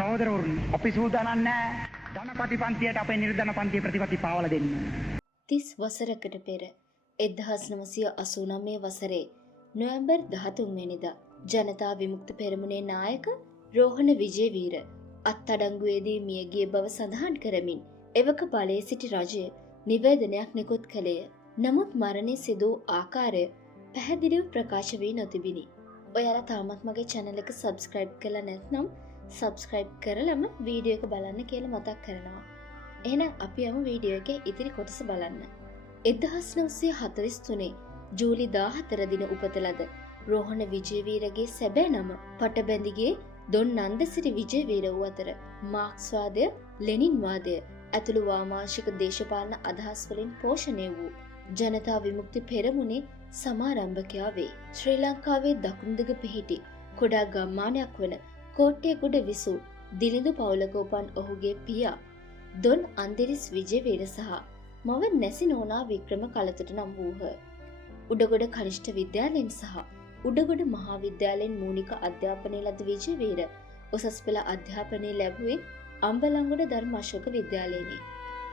සහෝදරවරුනි අපි සූදානම් නැහැ ධනපති පන්තියට අපේ නිර්ධන පන්තියේ ප්‍රතිපත්ති පාවලා දෙන්න. 30 වසරකට පෙර 1989 වසරේ නොවැම්බර් 13 වෙනිදා ජනතා විමුක්ති පෙරමුණේ නායක රෝහණ විජේවීර අත්අඩංගුවේදී මියගිය බව සඳහන් කරමින් එවක බලයේ සිටි රජය නිවේදනයක් නිකුත් කළේය. නමුත් මරණය සිදු වූ ආකාරය පැහැදිලිව ප්‍රකාශ වී නොතිබිනි. ඔයාලා තාමත් මගේ channel එක subscribe කරලා නැත්නම් subscribe කරලම වීඩියෝ එක බලන්න කියලා මතක් කරනවා. එහෙනම් අපි යමු වීඩියෝ එකේ ඉතිරි කොටස බලන්න. 1943 ජූලි 14 දින උපත ලද රෝහණ විජේවීරගේ සැබෑ නම පටබැඳිගේ දොන් නන්දසිරි විජේවීර වූ අතර මාක්ස්වාදය, ලෙනින්වාදය ඇතුළු වාමාංශික දේශපාලන අදහස් වලින් පෝෂණය වූ ජනතා විමුක්ති පෙරමුණේ සමාරම්භකයා වේ. ශ්‍රී ලංකාවේ දකුණුදිග පිහිටි කුඩා ගම්මානයක් වන කෝට්ටේගොඩ විසූ දිලිඳු පවුලක උපන් ඔහුගේ පියා දොන් අන්දිරිස් විජේවීර සහ මව නැසි නෝනා වික්‍රම කලතුට නම් වූහ. උඩගොඩ කනිෂ්ඨ විද්‍යාලයෙන් සහ උඩගොඩ මහා විද්‍යාලයෙන් මූලික අධ්‍යාපනය ලද විජේවීර උසස් පෙළ අධ්‍යාපනය ලැබුවේ අම්බලන්ගොඩ ධර්ම අශෝක විද්‍යාලයෙනි.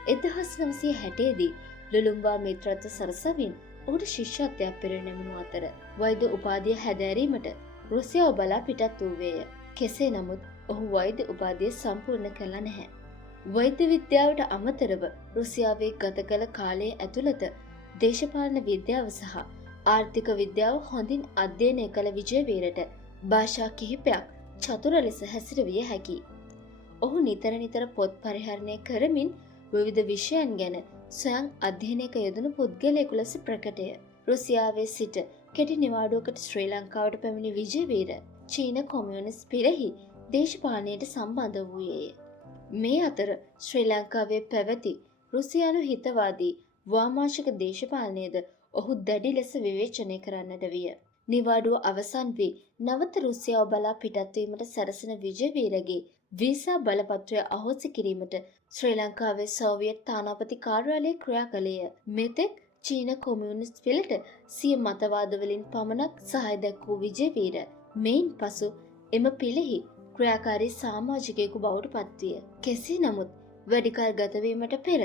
1960 දී ලුලුම්බා මිත්‍රත්ව සරසවින් ඔහුට ශිෂ්‍යත්වයක් පෙරනැමුණු අතර වෛද්‍ය උපාධිය හැදෑරීමට රුසියාව බලා පිටත් වූවේය. කෙසේ නමුත් ඔහු වෛද්‍ය උපාධිය සම්පූර්ණ කළ නැහැ. වෛද්‍ය විද්‍යාවට අමතරව රුසියාවේ ගත කළ කාලයේ ඇතුළත දේශපාලන විද්‍යාව සහ ආර්ථික විද්‍යාව හොඳින් අධ්‍යයනය කළ විජේවීරට භාෂා කිහිපයක් චතුර ලෙස හැසිරවිය හැකියි. ඔහු නිතර පොත් පරිහරණය කරමින් විවිධ විෂයන් ගැන ස්වයං අධ්‍යයනයක යෙදුණු පුද්ගලයෙකු ලෙස ප්‍රකටය. රුසියාවේ සිට කෙටි නිවාඩුවකට ශ්‍රී ලංකාවට පැමිණි විජේවීර චීන කොමියුනිස්ට් පිරෙහි දේශපාලනයට සම්බන්ධ වූයේය. මේ අතර ශ්‍රී ලංකාවේ පැවති රුසියානු හිතවාදී වාමාංශික දේශපාලනයද ඔහු දැඩි ලෙස විවේචනය කරන්නට විය. නිවාඩුව අවසන් වී නවත රුසියාව බලා පිටත්වීමට සැරසෙන විජේවීරගේ වීසා බලපත්‍රය අහෝසි කිරීමට ශ්‍රී ලංකාවේ සෝවියට් තානාපති කාර්යාලය ක්‍රියා කළේය. මෙතෙක් චීන කොමියුනිස්ට් පෙළට සිය මතවාදවලින් පමණක් සහාය දැක්වූ විජේවීර මෙයින් පසු එම පිළෙහි ක්‍රියාකාරී සමාජිකයෙකු බවට පත්විය. කෙසේ නමුත් වැඩිකල් ගතවීමට පෙර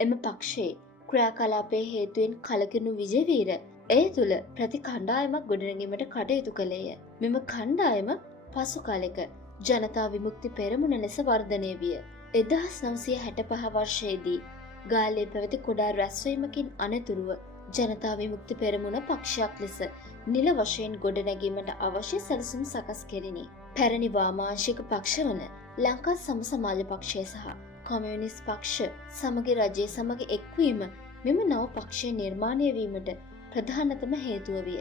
එම පක්ෂයේ ක්‍රියාකලාපයේ හේතුවෙන් කලකිරුණු විජේවීර එය තුළ ප්‍රති කණ්ඩායමක් ගොඩනැගීමට කටයුතු කළේය. මෙම කණ්ඩායම පසු කාලෙක ජනතා විමුක්ති පෙරමුණ ලෙස වර්ධනය විය. 1965 වර්ෂයේදී ගාල්ලේ පැවති කුඩා රැස්වීමකින් අනතුරුව ජනතා විමුක්ති පෙරමුණ පක්ෂයක් ලෙස නිල වශයෙන් ගොඩනැගීමට අවශ්‍ය සැලසුම් සකස් කෙරිණි. පැරණි වාමාංශික පක්ෂ වන ලංකා සම සමාජ පක්ෂය සහ කොමියුනිස්ට් පක්ෂ සමග රජය සමග එක්වීම මෙම නව පක්ෂය නිර්මාණය වීමට ප්‍රධානතම හේතුව විය.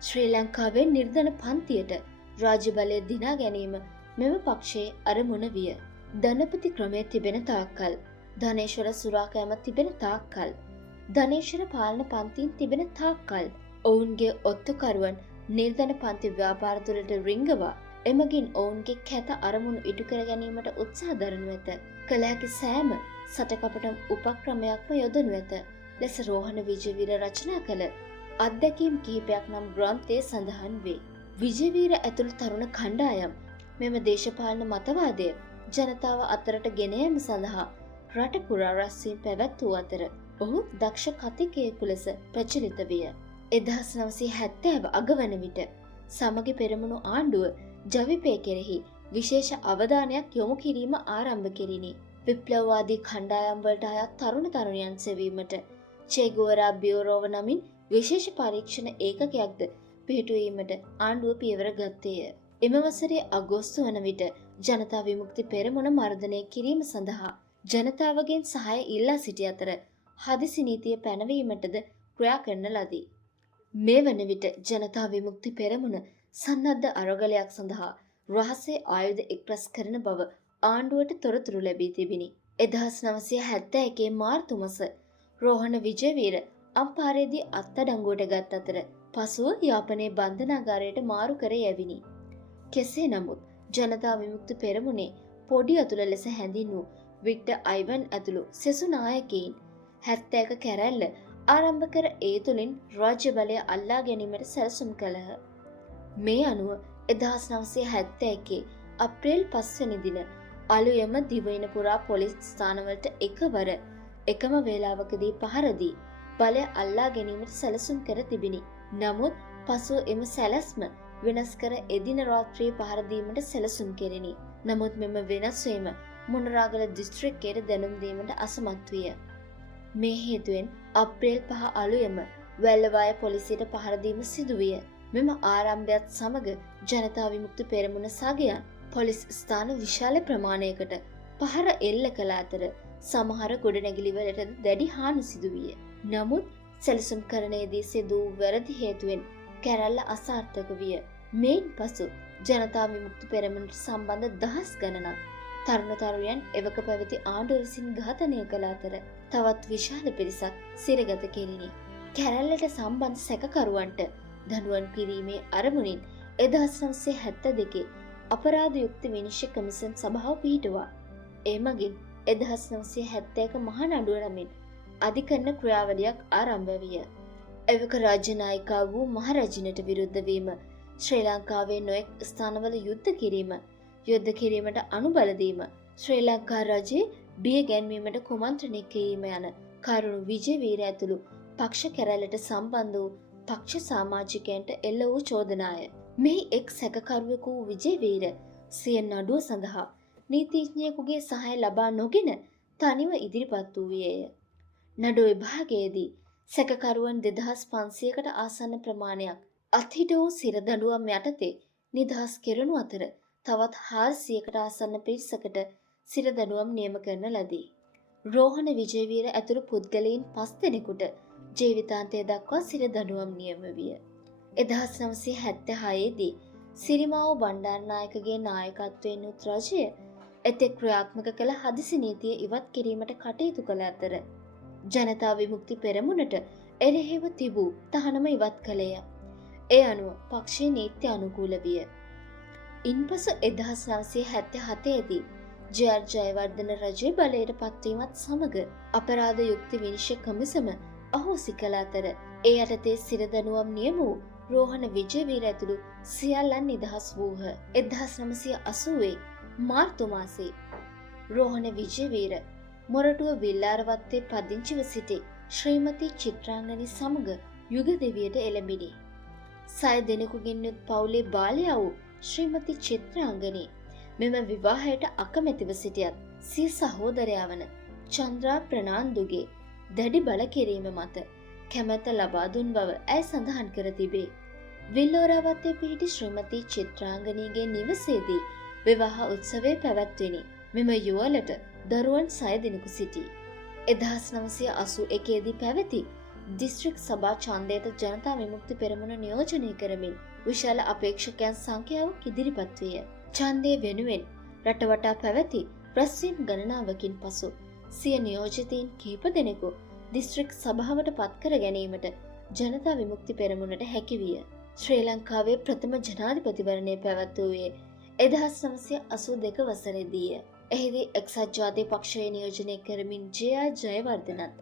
ශ්‍රී ලංකාවේ නිර්ධන පන්තියට රාජ්‍ය බලය දිනා ගැනීම මෙම පක්ෂයේ අරමුණ විය. ධනපති ක්‍රමය තිබෙන තාක්කල්, ධනේශ්වර සුරාකෑම තිබෙන තාක්කල්, ධනේශ්වර පාලන පන්තින් තිබෙන තාක්කල් ඔවුන්ගේ ඔත්තුකරුවන් නිර්ධන පන්ති ව්‍යාපාර තුළට රිංගවා එමගින් ඔවුන්ගේ කැත අරමුණු ඉටු කර ගැනීමට උත්සාහ දරනු ඇත. කළ හැකි සෑම සටකපට උපක්‍රමයක්ම යොදනු ඇත. ලෙස රෝහණ විජේවීර රචනා කළ අත්දැකීම් කිහිපයක් නම් ග්‍රන්ථයේ සඳහන් වේ. විජේවීර ඇතුළු තරුණ කණ්ඩායම් මෙම දේශපාලන මතවාදය ජනතාව අතරට ගෙන යාම සඳහා රට පුරා රැස්වීම් පැවැත්වූ අතර ඔහු දක්ෂ කතිකයෙකු ලෙස ප්‍රචලිත විය. 1970 අගවන විට සමගි පෙරමුණු ආණ්ඩුව ජවිපේ කෙරෙහි විශේෂ අවධානයක් යොමු කිරීම ආරම්භ කෙරිණි. විප්ලවවාදී කණ්ඩායම් වලට අයත් තරුණ තරුණියන් සෙවීමට චේ ගුවරා බියුරෝව නමින් විශේෂ පරීක්ෂණ ඒකකයක්ද පිහිටුවීමට ආණ්ඩුව පියවර ගත්තේය. එම වසරේ අගෝස්තු වන විට ජනතා විමුක්ති පෙරමුණ මර්ධනය කිරීම සඳහා ජනතාවගෙන් සහාය ඉල්ලා සිටි අතර හදිසි නීතිය පැනවීමටද ක්‍රියා කරන ලදී. මේ වන විට ජනතා විමුක්ති පෙරමුණ සන්නද්ධ අරගලයක් සඳහා රහසේ ආයුධ එක්රැස් කරන බව ආණ්ඩුවට තොරතුරු ලැබී තිබිණි. 1971 මාර්තු මස රෝහණ විජේවීර අම්පාරේදී අත්අඩංගුවට ගත් අතර පසුව යාපනයේ බන්ධනාගාරයට මාරු කර යැවිණි. කෙසේ නමුත් ජනතා විමුක්ති පෙරමුණේ පොඩි අතුල ලෙස හැඳින්වූ වික්ටර් අයිවන් ඇතුළු සෙසු නායකයින් 71 කැරැල්ල ආරම්භ කර ඒ තුළින් රාජ්‍ය බලය අල්ලා ගැනීමට සැලසුම් කළහ. මේ අනුව 1971 අප්‍රේල් 5 වෙනි දින අලුයම දිවයින පුරා පොලිස් ස්ථානවලට එකවර එකම වේලාවකදී පහර දී බලය අල්ලා ගැනීමට සැලසුම් කර තිබිණි. නමුත් පසුව එම සැලැස්ම වෙනස් කර එදින රාත්‍රියේ පහර දීමට සැලසුම් කෙරිණි. නමුත් මෙම වෙනස් වීම මොනරාගල දිස්ත්‍රික්කයට දැනුම් දීමට අසමත් විය. මේ හේතුවෙන් අප්‍රේල් 5 අලුයම වැල්ලවාය පොලිසියට පහර දීම සිදු විය. මෙම ආරම්භයත් සමග ජනතා විමුක්ති පෙරමුණ සගයන් පොලිස් ස්ථාන විශාල ප්‍රමාණයකට පහර එල්ල කළ අතර සමහර ගොඩනැගිලිවලට දැඩි හානි සිදු විය. නමුත් සැලසුම් කරණයේදී සිදු වූ වැරදි හේතුවෙන් කැරැල්ල අසාර්ථක විය. මේන් පසු ජනතා විමුක්ති පෙරමුණට සම්බන්ධ දහස් ගණනක් තරුණ තරුණයන් එවක පැවති ආණ්ඩුව විසින් ඝාතනය කළ අතර තවත් විශාල පිරිසක් සිරගත කෙරිණි. කැරැල්ලට සම්බන්ධ සැකකරුවන්ට දඬුවම් කිරීමේ අරමුණින් 1972 අපරාධ යුක්ති විනිශ්චය කමිෂන් සභාව පිහිටුවා. ඒ මගින් 1971 මහා නඩුව නමින් අධිකරණ ක්‍රියාවලියක් ආරම්භ විය. එවක රාජ්‍ය නායිකා වූ මහරජිනට විරුද්ධ වීම, ශ්‍රී ලංකාවේ නොයෙක් ස්ථානවල යුද්ධ කිරීමට අනුබල දීම, ශ්‍රී ලංකා රජයේ බිය ගැන්වීමට කුමන්ත්‍රණය කිරීම යන කරුණු විජේවීර ඇතුළු පක්ෂ කැරැල්ලට සම්බන්ධ වූ පක්ෂ සමාජිකයන්ට එල්ල වූ චෝදනාය. මෙහි එක් සැකකරුවෙකු වූ විජේවීර සිය නඩුව සඳහා නීතිඥයෙකුගේ සහාය ලබා නොගෙන තනිව ඉදිරිපත් වූයේය. නඩුව විභාගයේදී සැකකරුවන් 2500කට ආසන්න ප්‍රමාණයක් අත්හිට වූ සිර දඬුවම් යටතේ නිදහස් කෙරෙනු අතර තවත් 400කට ආසන්න පිරිසකට සිර දඬුවම් නියම කරන ලදී. රෝහණ විජේවීර ඇතුළු පුද්ගලයන් 5 දෙනෙකුට ජීවිතාන්තය දක්වා සිර දඬුවම් නියම විය. 1976 දී සිරිමාවෝ බණ්ඩාරනායකගේ නායකත්වයෙන් යුත් රජය එතෙක් ක්‍රියාත්මක කළ හදිසි නීතිය ඉවත් කිරීමට කටයුතු කළ අතර ජනතා විමුක්ති පෙරමුණට එරෙහිව තිබූ තහනම ඉවත් කළේය. ඒ අනුව පක්ෂයේ නීති අනුකූල විය. ඉන්පසු 1977 දී ජේ.ආර්. ජයවර්ධන රජය බලයට පත්වීමත් සමග අපරාධ යුක්ති විනිශ්චය කමිසම අහෝසි කළ අතර ඒ යටතේ සිර දඬුවම් නියම වූ රෝහණ විජේවීර ඇතුළු සියල්ලන් නිදහස් වූහ. 1980 මාර්තු මාසයේ රෝහණ විජේවීර මොරටුව විල්ලාරවත්තේ පදිංචිව සිටි ශ්‍රීමති චිත්‍රාංගනී සමග යුග දෙවියට එළඹිණි. 6 දෙනෙකුගෙන් යුත් පවුලේ බාලයා වූ ශ්‍රීමති චිත්‍රාංගනී මෙම විවාහයට අකමැතිව සිටියත් සිය සහෝදරයා වන චන්ද්‍රා ප්‍රනාන්දුගේ දැඩි බල කිරීම මත කැමැත්ත ලබා දුන් බව ඇය සඳහන් කර තිබේ. විල්ලෝරාවත්තේ පිහිටි ශ්‍රීමති චිත්‍රාංගනීගේ නිවසේදී විවාහ උත්සවය පැවැත්විණි. මෙම යුවලට දරුවන් 6 දෙනෙකු සිටී. 1981 දී පැවති දිස්ත්‍රික් සභා ඡන්දයට ජනතා විමුක්ති පෙරමුණ නියෝජනය කරමින් විශාල අපේක්ෂකයන් සංඛ්‍යාවක් ඉදිරිපත් විය. ඡන්දය වෙනුවෙන් රටවටා පැවති රැස්වීම් ගණනාවකින් පසු සිය නියෝජිතයින් කිහිප දෙනෙකු දිස්ත්‍රික් සභාවට පත් කර ගැනීමට ජනතා විමුක්ති පෙරමුණට හැකි විය. ශ්‍රී ලංකාවේ ප්‍රථම ජනාධිපතිවරණය පැවැත්වුවේ 1982 වසරේදීය. එහිදී එක්සත් ජාතික පක්ෂය නියෝජනය කරමින් ජේ.ආර්. ජයවර්ධනත්,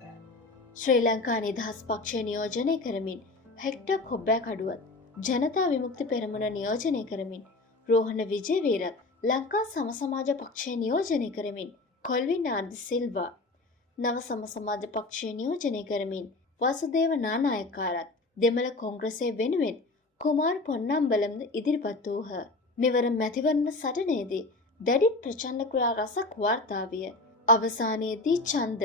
ශ්‍රී ලංකා නිදහස් පක්ෂය නියෝජනය කරමින් හෙක්ටර් කොබ්බෑකඩුවත්, ජනතා විමුක්ති පෙරමුණ නියෝජනය කරමින් රෝහණ විජේවීරත්, ලංකා සම සමාජ පක්ෂය නියෝජනය කරමින් කොල්වින් ආර්.ඩි. සිල්වා, නව සම සමාජ පක්ෂය නියෝජනය කරමින් වාසුදේව නානායක්කාරත්, දෙමළ කොංග්‍රසය වෙනුවෙන් කුමාර් පොන්නම්බලම්ද ඉදිරිපත් වූහ. මෙවර මැතිවරණ සටනේදී දැඩි ප්‍රචණ්ඩ ක්‍රියා රසක් වාර්තා විය. අවසානයේදී ඡන්ද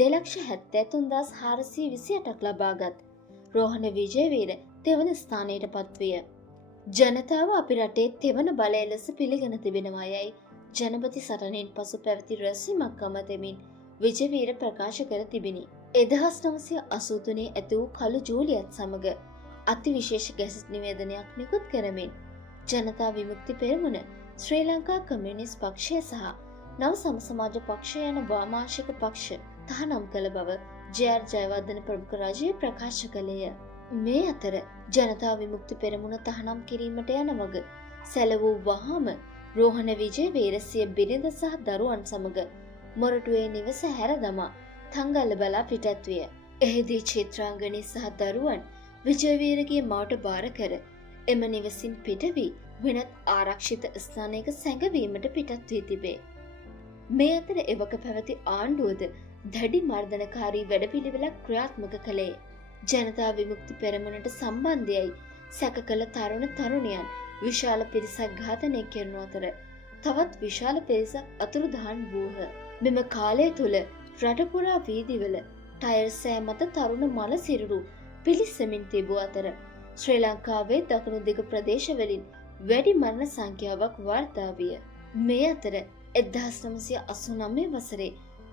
2,73,428ක් ලබාගත් රෝහණ විජේවීර තෙවන ස්ථානයට පත්විය. ජනතාව අපි රටේ තෙවන බලය ලෙස පිළිගෙන තිබෙනවා යයි ජනපති සටනෙන් පසු පැවති රැස්වීමක් අමතමින් විජේවීර ප්‍රකාශ කර තිබිණි. 1983 ඇති වූ කළු ජූලියත් සමග අතිවිශේෂ ගැසට් නිවේදනයක් නිකුත් කරමින් ජනතා විමුක්ති පෙරමුණ, ශ්‍රී ලංකා කමියුනිස්ට් පක්ෂය සහ නව සම සමාජ පක්ෂය යන වාමාංශික පක්ෂ තහනම් කළ බව ජේ.ආර්. ජයවර්ධන ප්‍රමුඛ රජය ප්‍රකාශ කළේය. මේ අතර ජනතා විමුක්ති පෙරමුණ තහනම් කිරීමට යන වග සැලවූ වහාම රෝහණ විජේවීර සිය බිරිඳ සහ දරුවන් සමග මොරටුවේ නිවස හැර දමා තංගල්ල බලා පිටත් විය. එහිදී චිත්‍රාංගනී සහ දරුවන් විජේවීරගේ මවට බාර කර එම නිවසින් පිට වී වෙනත් ආරක්ෂිත ස්ථානයක සැඟවීමට පිටත් වී තිබේ. මේ අතර එවක පැවති ආණ්ඩුවද දැඩි මර්ධනකාරී වැඩපිළිවෙලක් ක්‍රියාත්මක කළේ. ජනතා විමුක්ති පෙරමුණට සම්බන්ධයයි සැක කළ තරුණ තරුණියන් විශාල පිරිසක් ඝාතනය කරනු අතර තවත් විශාල පිරිසක් අතුරුදහන් වූහ. මෙම කාලය තුළ රටපුරා වීදිවල ටයර් සෑ මත තරුණ මල සිරුරු පිලිස්සමින් තිබූ අතර ශ්‍රී ලංකාවේ දකුණු දිග ප්‍රදේශවලින් වැඩි මරණ සංඛ්‍යාවක් වාර්තා විය. මේ අතර 1989 වසරේ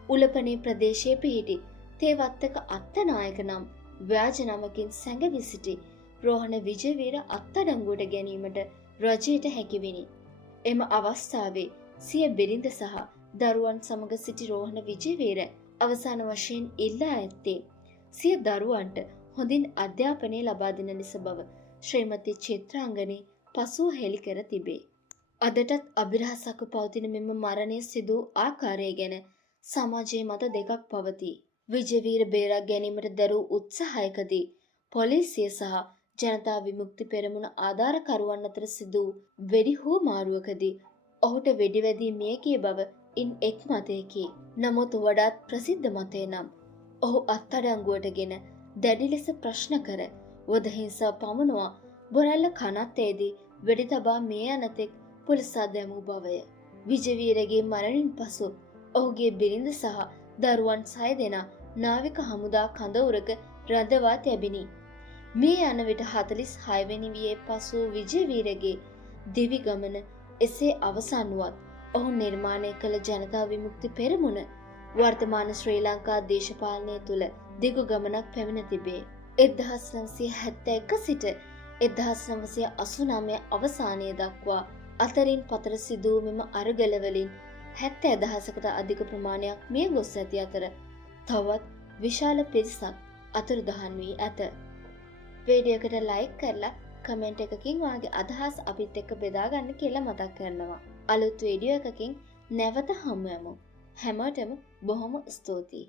උලපනේ ප්‍රදේශයේ පිහිටි තේවත්තක අත්තනායක නම් ව්‍යාජ නමකින් සැඟවි සිටි රෝහණ විජේවීර අත්අඩංගුවට ගැනීමට රජයට හැකිවිනි. එම අවස්ථාවේ සිය බිරිඳ සහ දරුවන් සමග සිටි රෝහණ විජේවීර අවසාන වශයෙන් ඉල්ලා ඇත්තේ සිය දරුවන්ට හොඳින් අධ්‍යාපනය ලබා දෙන ලෙස බව ශ්‍රීමති චිත්‍රාංගනී පසුව හෙළි කර තිබේ. අදටත් අභිරහසක්ව පවතින මෙම මරණය සිදු ආකාරය ගැන සමාජයේ මත දෙකක් පවතී. විජේවීර බේරා ගැනීමට දරූ උත්සාහයකදී පොලිසිය සහ ජනතා විමුක්ති පෙරමුණ ආධාරකරුවන් අතර සිදු වෙඩි හුවමාරුවකදී ඔහුට වෙඩිවැදී මිය ගිය බව ඉන් එක් මතයකි. නමුත් වඩාත් ප්‍රසිද්ධ මතය නම් ඔහු අත්අඩංගුවටගෙන දැඩි ලෙස ප්‍රශ්න කර වද හිංසා පමුණුවා බොරැල්ල කනත්තේදී වෙඩි තබා මිය යනතෙක් පුලිසා දැමූ බවය. විජේවීරගේ මරණින් පසු ඔහුගේ බිරිඳ සහ දරුවන් 6 දෙනා නාවික හමුදා කඳවුරක රඳවා තැබිණි. මේ යන විට 46 වෙනි වියේ පසු විජේවීරගේ දිවි ගමන එසේ අවසන් වුවත් ඔහු නිර්මාණය කළ ජනතා විමුක්ති පෙරමුණ වර්තමාන ශ්‍රී ලංකා දේශපාලනය තුළ දිගු ගමනක් පැමිණ තිබේ. 1971 සිට 1989 අවසානය දක්වා අතරින් පතර සිදු මෙම අරගලවලින් 70,000කට අධික ප්‍රමාණයක් මිය ගොස් ඇති අතර තවත් විශාල පිරිසක් අතුරුදහන් වී ඇත. වීඩියෝ එකට ලයික් කරලා කමෙන්ට් එකකින් ඔයාගේ අදහස් අපිත් එක්ක බෙදා ගන්න කියලා මතක් කරනවා. අලුත් වීඩියෝ එකකින් නැවත හමු වෙමු. හැමෝටම බොහොම ස්තුතියි.